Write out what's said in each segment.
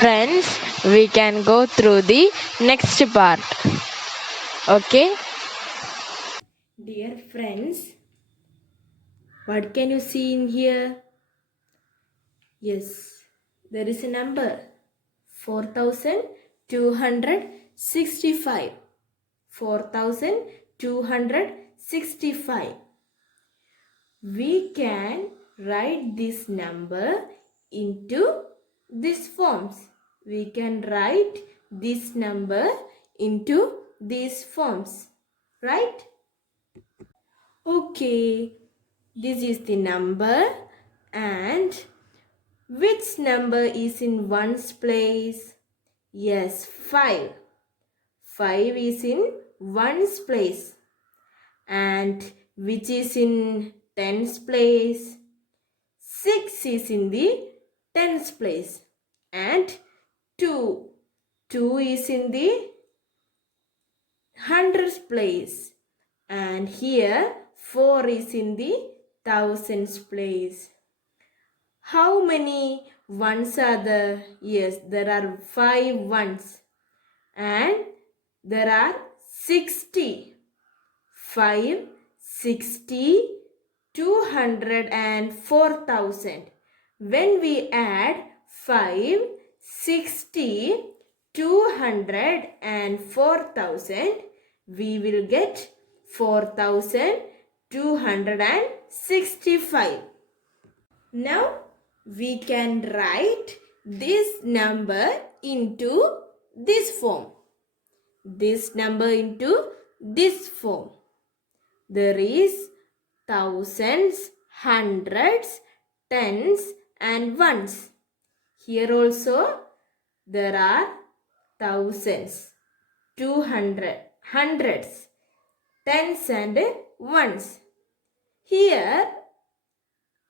Friends, we can go through the next part. Okay? Dear friends, what can you see in here? Yes, there is a number 4265. 4265. We can write this number into these forms. We can write this number into these forms. Right? Okay, this is the number, and which number is in ones place? Yes, 5. 5 is in ones place. And which is in tens place? 6 is in the tens place. And 2. 2 is in the hundreds place. And here 4 is in the thousands place. How many ones are there? Yes, there are 5 ones. And there are 60. 5, 60, 200 and 4,000. When we add 5, 60, 200 and 4,000, we will get 4,265. Now we can write this number into this form. This number into this form. There is thousands, hundreds, tens and ones. Here also there are thousands, 200, hundreds, tens and ones. Here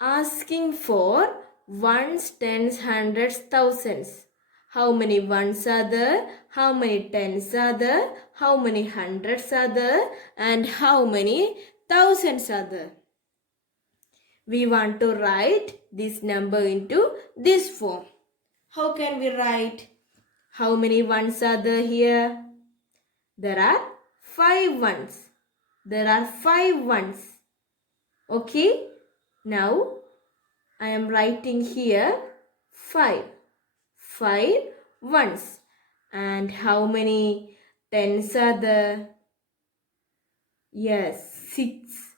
asking for ones, tens, hundreds, thousands. How many ones are there? How many tens are there? How many hundreds are there? And how many thousands are there? We want to write this number into this form. How can we write? How many ones are there here? There are 5 ones. There are 5 ones. Okay? Now, I am writing here 5. 5 ones. And how many tens are there? Yes, 6.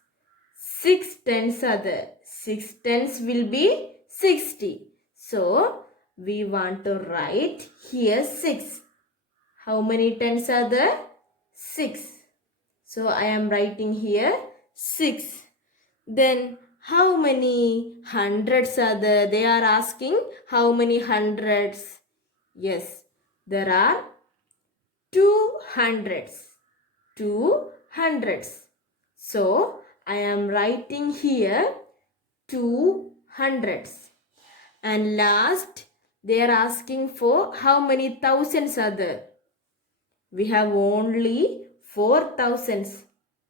6 tens are there. 6 tens will be 60. So, we want to write here 6. How many tens are there? 6. So, I am writing here 6. Then, how many hundreds are there? They are asking how many hundreds. Yes, there are 2 hundreds. 2 hundreds. So, I am writing here 2 hundreds. And last, they are asking for how many thousands are there. We have only 4 thousands.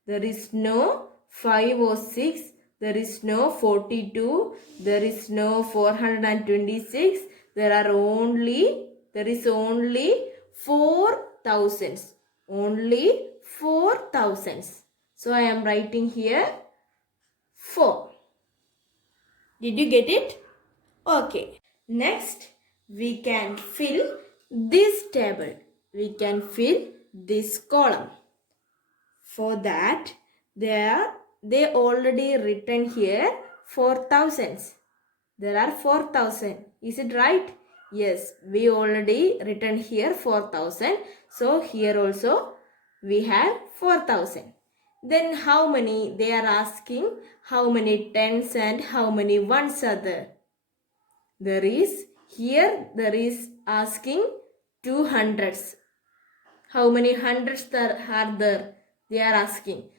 There is no 5 or 6. There is no 42. There is no 426. There is only 4 thousands. Only 4 thousands. So I am writing here 4. Did you get it? Okay. Next, we can fill this table. We can fill this column. For that, they already written here 4,000s. There are 4,000. Is it right? Yes, we already written here 4,000. So here also we have 4,000. Then how many? They are asking how many tens and how many ones are there. There is asking 200s. How many hundreds are there? They are asking.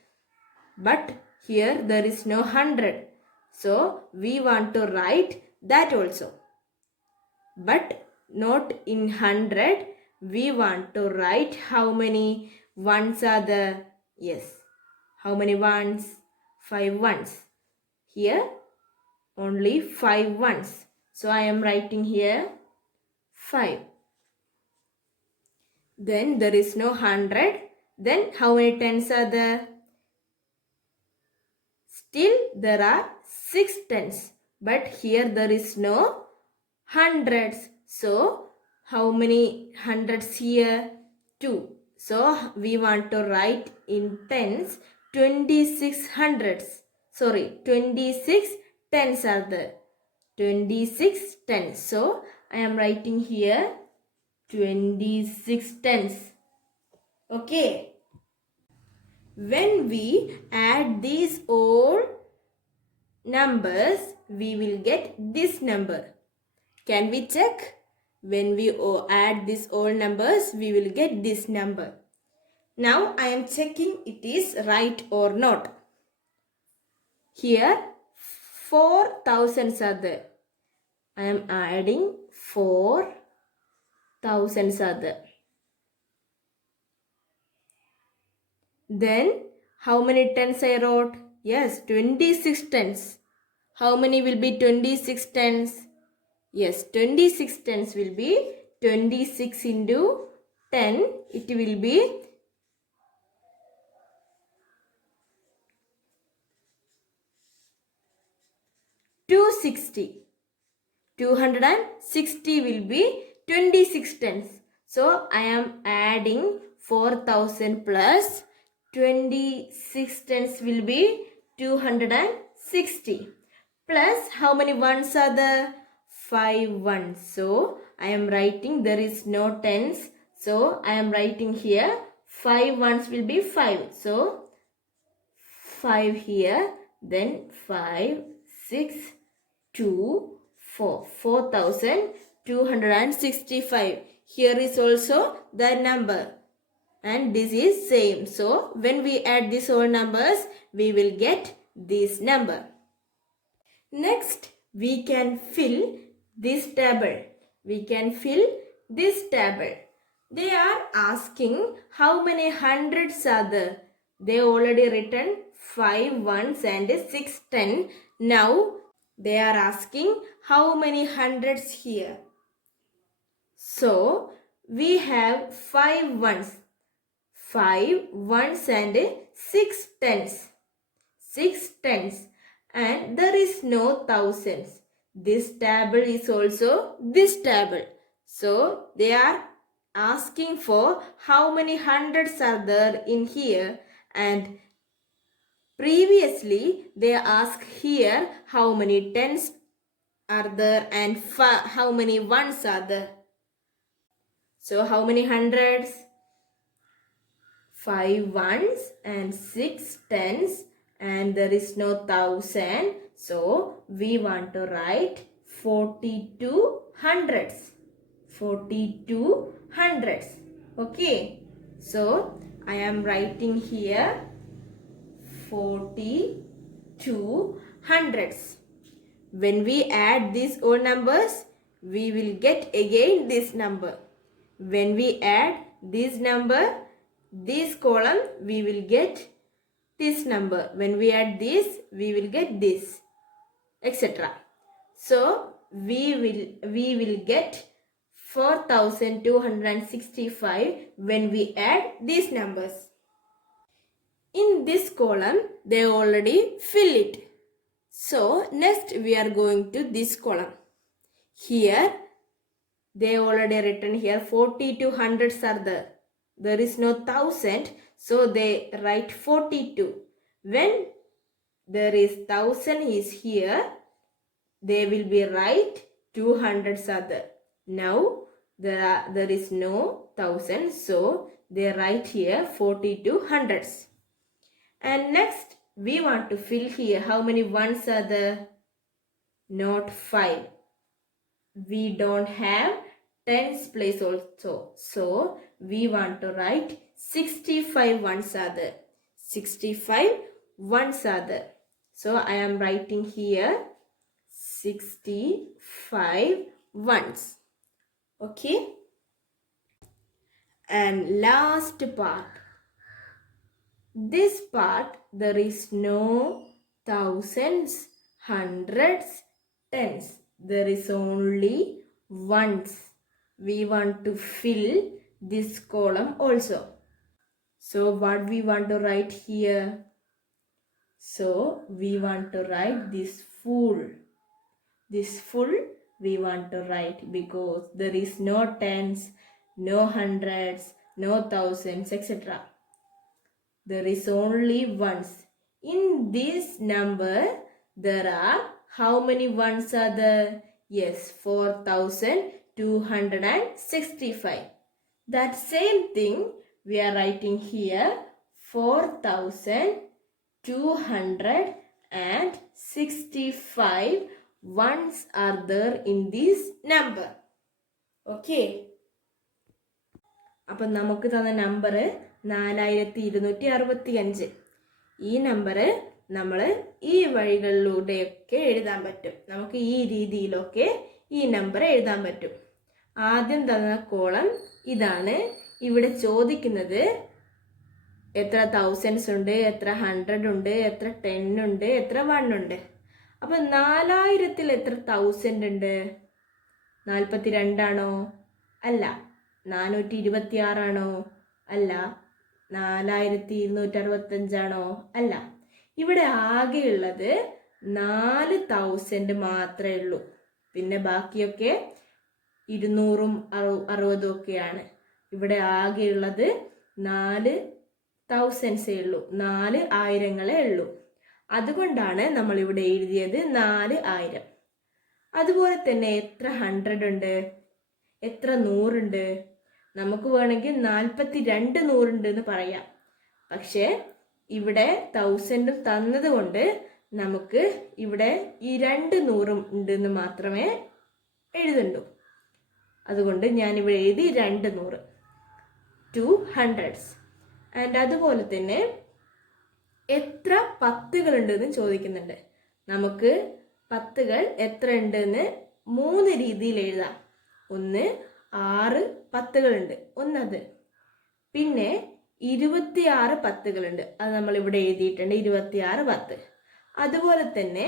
But here there is no 100. So we want to write that also. But not in 100. We want to write how many ones are there. Yes. How many ones? 5 ones. Here only 5 ones. So I am writing here 5. Then there is no 100. Then how many tens are there? Still there are 6 tens. But here there is no hundreds. So how many hundreds here? 2. So we want to write in tens 26 hundreds. Sorry, 26 tens are there. 26 tens. So I am writing here 26 tens. Okay. When we add these all numbers, we will get this number. Can we check? When we add these all numbers, we will get this number. Now I am checking it is right or not. Here 4 thousands are there. I am adding 4 thousands are there. Then how many tens I wrote? Yes, 26 tens. How many will be 26 tens? Yes, 26 tens will be 26 into 10. It will be 260. 260 will be 26 tens. So I am adding 4000 plus 26 tens will be 260. Plus how many ones are there? 5 ones. So I am writing there is no tens. So I am writing here 5 ones will be 5. So 5 here. Then 5, 6, 2, 4. 4265. Here is also the number. And this is same. So when we add these all numbers, we will get this number. Next, we can fill this table. We can fill this table. They are asking how many hundreds are there. They already written 5 ones and 6 10. Now they are asking how many hundreds here. So we have 5 ones. 5 ones and 6 tens. 6 tens. And there is no thousands. This table is also this table. So they are asking for how many hundreds are there in here, and previously they asked here how many tens are there and how many ones are there. So how many hundreds? 5 ones and 6 tens, and there is no thousand. So we want to write 42 hundreds. 42 hundreds. Okay. So I am writing here 42 hundreds. When we add these all numbers, we will get again this number. When we add this number, this column, we will get this number. When we add this, we will get this, etc. So we will get 4265 when we add these numbers. In this column, they already fill it. So next we are going to this column. Here they already written here 42 hundreds are there. There is no thousand, so they write 42. When there is thousand is here, they will be write 200s are there. Now there is no thousand, so they write here 42 hundreds. And next we want to fill here how many ones are there? Not 5. We don't have tens place also. So we want to write 65 ones are there. 65 ones are there. So I am writing here 65 ones. Okay. And last part. This part there is no thousands, hundreds, tens. There is only ones. We want to fill this column also. So what we want to write here? So we want to write this full. This full we want to write because there is no tens, no hundreds, no thousands, etc. There is only ones. In this number, there are how many ones are there? Yes, 4,265. That same thing we are writing here, 4,265 ones are there in this number. Okay. അപ്പം നമുക്ക് തന്ന number 4265. ഈ number നമ്മൾ ഈ വഴികളിലൂടെയൊക്കെ എഴുതാൻ പറ്റും. നമുക്ക് ഈ രീതിയിലൊക്കെ ഈ നമ്പർ എഴുതാൻ പറ്റും. ആദ്യം തന്ന കോളം ഇതാണ്. ഇവിടെ ചോദിക്കുന്നത് എത്ര തൗസൻഡ്സ് ഉണ്ട്, എത്ര 100 ഉണ്ട്, എത്ര 10 ഉണ്ട്, എത്ര 1 ഉണ്ട്. അപ്പം 4000 എത്ര 1000 ഉണ്ട്? 42 ആണോ? അല്ല. 426 ആണോ? അല്ല. 4265 ആണോ? അല്ല. ഇവിടെ ആകെയുള്ളത് 4000 മാത്രമേ ഉള്ളൂ. പിന്നെ ബാക്കിയൊക്കെ 200ഉം 60ഉം ഒക്കെയാണ്. ഇവിടെ ആകെയുള്ളത് 4000 ഉള്ളൂ, 4000 ഉള്ളൂ. അതുകൊണ്ടാണ് നമ്മൾ ഇവിടെ എഴുതിയത് 4000. അതുപോലെ തന്നെ എത്ര 100 ഉണ്ട്, എത്ര 100 ഉണ്ട്? നമുക്ക് വേണമെങ്കിൽ 42 100 ഉണ്ട് എന്ന് പറയാം. പക്ഷേ ഇവിടെ 1000 തന്നത് കൊണ്ട് നമുക്ക് ഇവിടെ ഈ 2 100 ഉണ്ടെന്ന് മാത്രമേ എഴുതുള്ളൂ. അതുകൊണ്ട് ഞാനിവിടെ എഴുതി 2 100, 2 hundreds. ആൻഡ് അതുപോലെ തന്നെ എത്ര 10കൾ ഉണ്ടെന്ന് ചോദിക്കുന്നുണ്ട്. നമുക്ക് 10കൾ എത്ര ഉണ്ടെന്ന് 3 രീതിയിൽ എഴുതാം. ഒന്ന് 6 10കളുണ്ട്, ഒന്നത്. പിന്നെ 26 10കളുണ്ട്, അത് നമ്മൾ ഇവിടെ എഴുതിയിട്ടുണ്ട്, 26 10. അതുപോലെ തന്നെ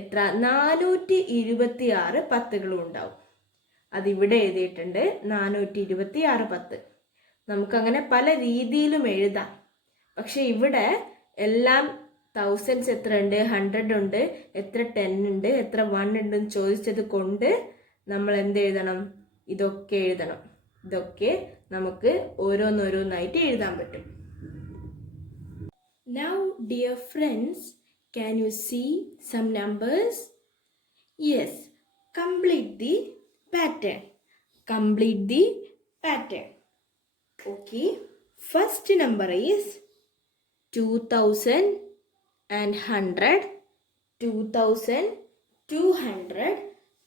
എത്ര 426 10കളും ഉണ്ടാവും, അതിവിടെ എഴുതിയിട്ടുണ്ട്, 426 10. നമുക്കങ്ങനെ പല രീതിയിലും എഴുതാം. പക്ഷെ ഇവിടെ എല്ലാം തൗസൻഡ്സ് എത്ര ഉണ്ട്, 100 ഉണ്ട്, എത്ര 10 ഉണ്ട്, എത്ര 1 ഉണ്ടെന്ന് ചോദിച്ചത് കൊണ്ട് നമ്മൾ എന്ത് എഴുതണം? ഇതൊക്കെ എഴുതണം. ഇതൊക്കെ നമുക്ക് ഓരോന്നോരോന്നായിട്ട് എഴുതാൻ പറ്റും. Now dear friends, can you see some numbers? Yes, complete the pattern. Complete the pattern. Okay, first number is 2100, 2200,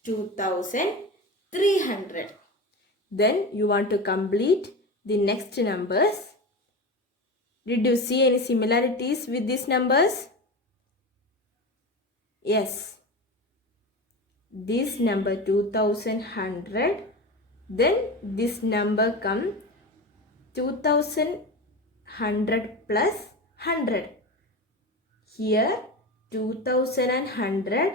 2300. Then you want to complete the next numbers. Did you see any similarities with these numbers? Yes. This number 2100, then this number come 2100 plus 100. Here 2100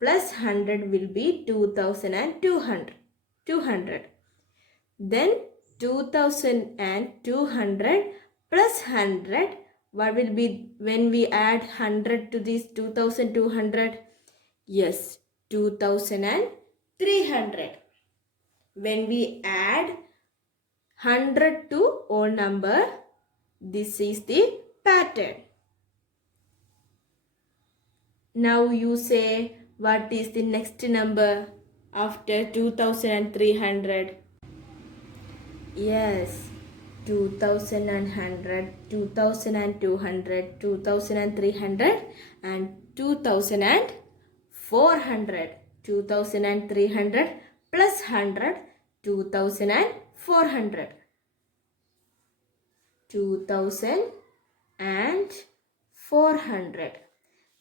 plus 100 will be 2200. Then 2200 plus 100, what will be when we add 100 to this 2200? Yes, 2300. When we add 100 to all number, this is the pattern. Now you say, what is the next number after 2300? Yes, 2100, 2200, 2300 and 2400. 2300 plus 100, 2400. 2400.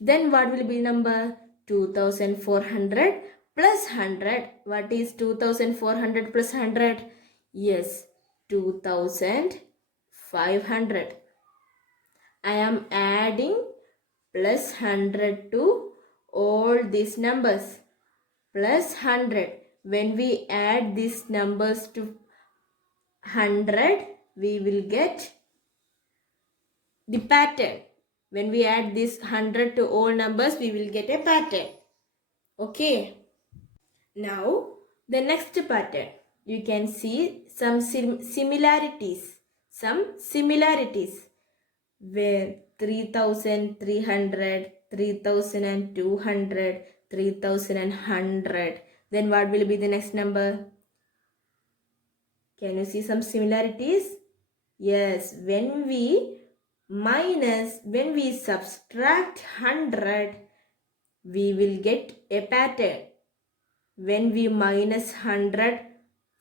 Then what will be number? 2400 plus 100. What is 2400 plus 100? Yes, 2500. I am adding plus 100 to all these numbers. Plus 100. When we add these numbers to 100, we will get the pattern. When we add this 100 to all numbers, we will get a pattern. Okay. Now, the next pattern. You can see some similarities. Where 3,300, 3,200, 3,100. Then what will be the next number? Can you see some similarities? Yes, when we subtract 100, we will get a pattern. When we minus 100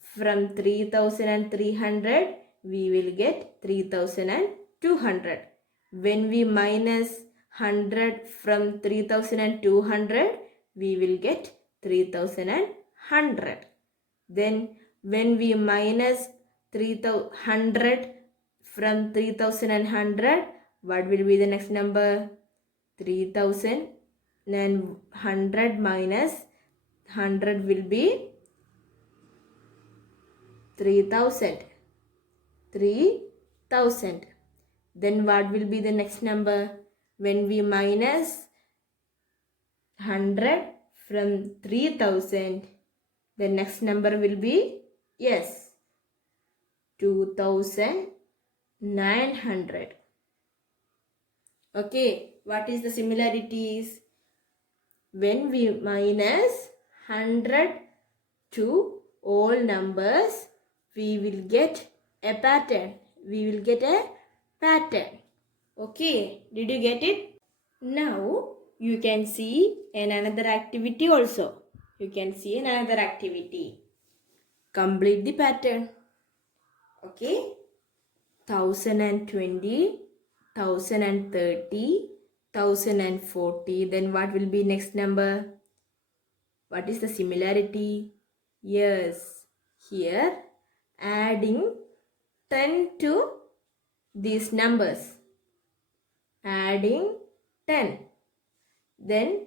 from 3,300, we will get 3,200. When we minus 100 from 3,200, we will get 3,100. Then when we minus 3,100 from 3,100, what will be the next number? 3,100 minus 100 will be 3,000. 3,000. Then what will be the next number? When we minus 100 from 3,000, the next number will be, yes, 2,900. Okay, what is the similarities? When we minus 100 to all numbers, we will get a pattern. Okay, did you get it? Now, you can see another activity also. Complete the pattern. Okay. 1,020, 1,030, 1,040. Then what will be next number? What is the similarity? Yes, here adding 10 to these numbers. Adding 10. Then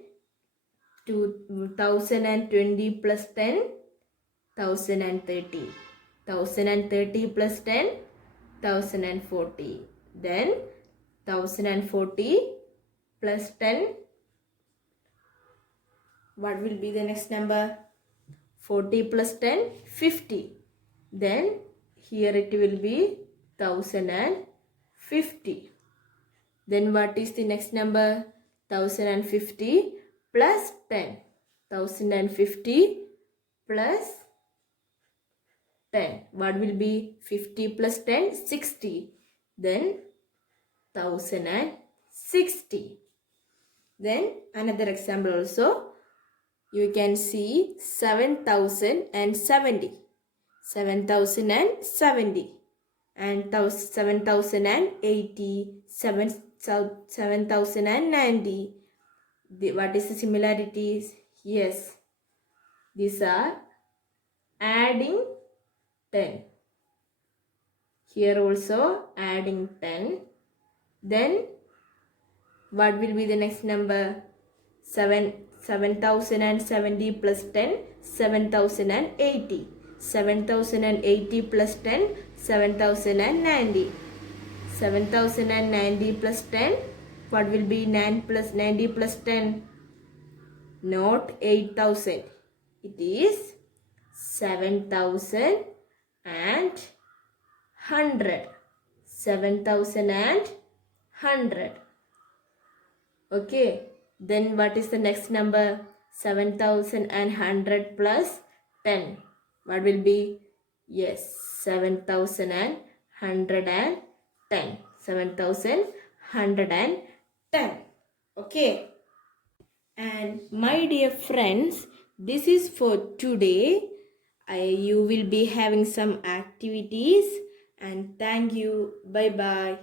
2,020 plus 10, 1,030. 1,030 plus 10, 1,040. Then 1,040 plus 10. What will be the next number? 40 plus 10, 50. Then here it will be 1,050. Then what is the next number? 1,050 plus 10. 1,050 plus 10. What will be 50 plus 10? 60. Then 1,060. Then another example also. You can see 7,070. 7,070. And 7,080. 7,090. What is the similarities? Yes. These are adding 10. Here also adding 10. Then what will be the next number? 7,070 plus 10, 7,080. 7,080 plus 10, 7,090. 7,090 plus 10, what will be 9 plus 90 plus 10? Not 8,000. It is 7,100. 7,100. Okay. Then what is the next number? 7,100 plus 10. What will be? Yes, 7,110. 7,110. Okay. And my dear friends, this is for today. You will be having some activities. And thank you. Bye bye.